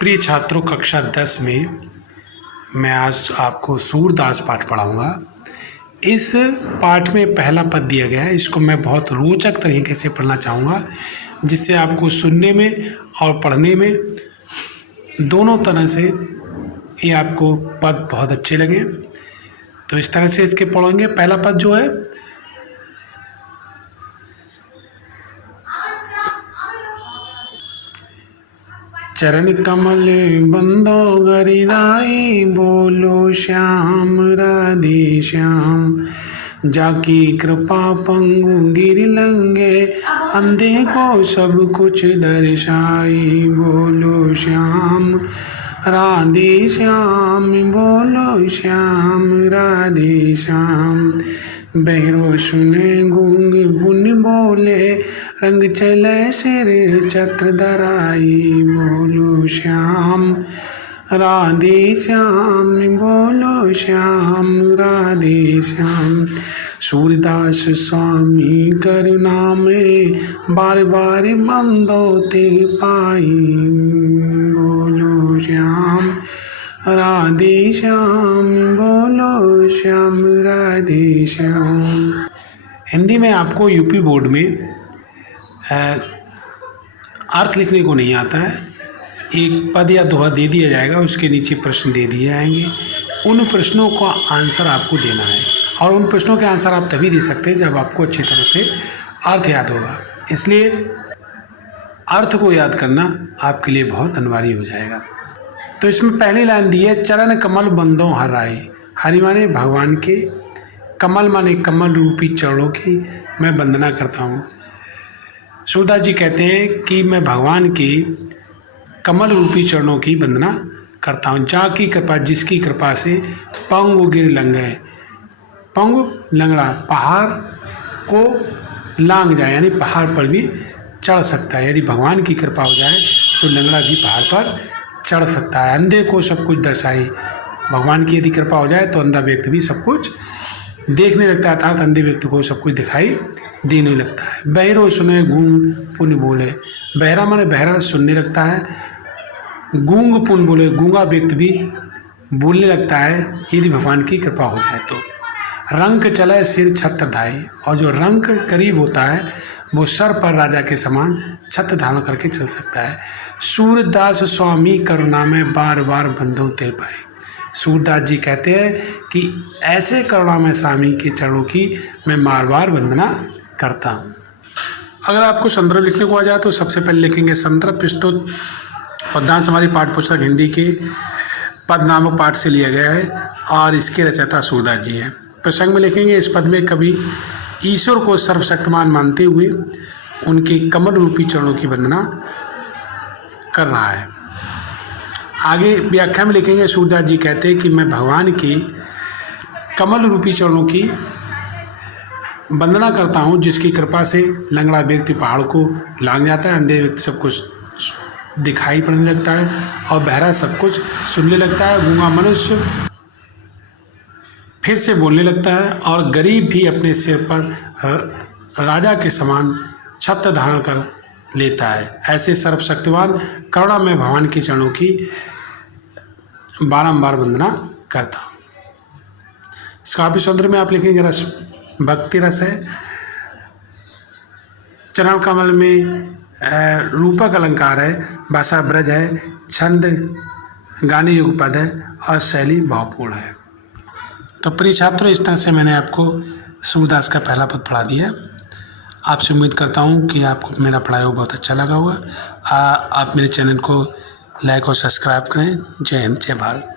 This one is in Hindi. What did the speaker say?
प्रिय छात्रों, कक्षा 10 में मैं आज आपको सूरदास पाठ पढ़ाऊँगा। इस पाठ में पहला पद दिया गया है, इसको मैं बहुत रोचक तरीके से पढ़ना चाहूँगा, जिससे आपको सुनने में और पढ़ने में दोनों तरह से ये आपको पद बहुत अच्छे लगे। तो इस तरह से इसके पढ़ेंगे। पहला पद जो है, चरण कमल बंदो गरिराई, बोलो श्याम राधे श्याम। जाकी कृपा पंगु गिर लंगे, अंधे को सब कुछ दर्शाई। बोलो श्याम राधे श्याम, बोलो श्याम राधे श्याम। बहरो सुने गूंग बुन बोले, रंग चले सिर चक्र धराई। बोलो श्याम राधे श्याम, बोलो श्याम राधे श्याम। सूरदास स्वामी करुणा में, बार बार बंदो ते पाई। बोलो श्याम राधे श्याम, बोलो श्याम राधे श्याम। हिंदी में आपको यूपी बोर्ड में अर्थ लिखने को नहीं आता है। एक पद या दोहा दे दिया जाएगा, उसके नीचे प्रश्न दे दिए जाएंगे। उन प्रश्नों का आंसर आपको देना है, और उन प्रश्नों के आंसर आप तभी दे सकते हैं जब आपको अच्छी तरह से अर्थ याद होगा। इसलिए अर्थ को याद करना आपके लिए बहुत अनिवार्य हो जाएगा। तो इसमें पहली लाइन दी है, चरण कमल बंदों हराए। हरि माने भगवान के, कमल माने कमल रूपी चरणों की मैं वंदना करता हूँ। सूरदास जी कहते हैं कि मैं भगवान के कमल रूपी चरणों की वंदना करता हूँ। जा की कृपा, जिसकी कृपा से पंगु गिर लंगे। पंगु लंगड़ा, पहाड़ को लांग जाए, यानी पहाड़ पर भी चढ़ सकता है। यदि भगवान की कृपा हो जाए तो लंगड़ा भी पहाड़ पर चढ़ सकता है। अंधे को सब कुछ दर्शाई। भगवान की यदि कृपा हो जाए तो अंधा व्यक्ति भी सब कुछ देखने लगता है, अर्थात अंधे व्यक्ति को सब कुछ दिखाई देने लगता है। बहरो सुने गूंग पुण्य बोले। बहरा माने बहरा सुनने लगता है, गूंग पुण्य बोले, गूंगा व्यक्ति भी बोलने लगता है यदि भगवान की कृपा हो जाए तो। रंक चले सिर छत्र धाई, और जो रंक करीब होता है वो सर पर राजा के समान छत्र धारण करके चल सकता है। सूरदास स्वामी करुणा में, बार बार बंदों ते पाए। सूरदास जी कहते हैं कि ऐसे करुणा में स्वामी के चरणों की मैं बार बार वंदना करता हूँ। अगर आपको संदर्भ लिखने को आ जाए तो सबसे पहले लिखेंगे संदर्भ प्रस्तुत पद्यांश। हमारी पाठ्य पुस्तक हिंदी के पद नामक पाठ से लिया गया है और इसके रचयिता सूरदास जी हैं। प्रसंग में लिखेंगे, इस पद में कवि ईश्वर को सर्वशक्तिमान मानते हुए उनके कमल रूपी चरणों की वंदना कर रहा है। आगे व्याख्या में लिखेंगे, सूरदास जी कहते हैं कि मैं भगवान के कमल रूपी चरणों की वंदना करता हूँ, जिसकी कृपा से लंगड़ा व्यक्ति पहाड़ को लांग जाता है, अंधे व्यक्ति सब कुछ दिखाई पड़ने लगता है, और बहरा सब कुछ सुनने लगता है, गूंगा मनुष्य फिर से बोलने लगता है, और गरीब भी अपने सिर पर राजा के समान छत्र धारण कर लेता है। ऐसे सर्वशक्तिवान करुणा में भगवान के चरणों की बारंबार वंदना करता हूँ। काव्य सौंदर्य में आप लिखेंगे, रस भक्ति रस है। चरण कमल में रूपक अलंकार है, भाषा ब्रज है, छंद गाने युग पद है, और शैली भावपूर्ण है। तो प्रिय छात्रों, इस तरह से मैंने आपको सूरदास का पहला पद पढ़ा दिया। आपसे उम्मीद करता हूँ कि आपको मेरा पढ़ाया हुआ बहुत अच्छा लगा होगा। आप मेरे चैनल को लाइक और सब्सक्राइब करें। जय हिंद, जय भारत।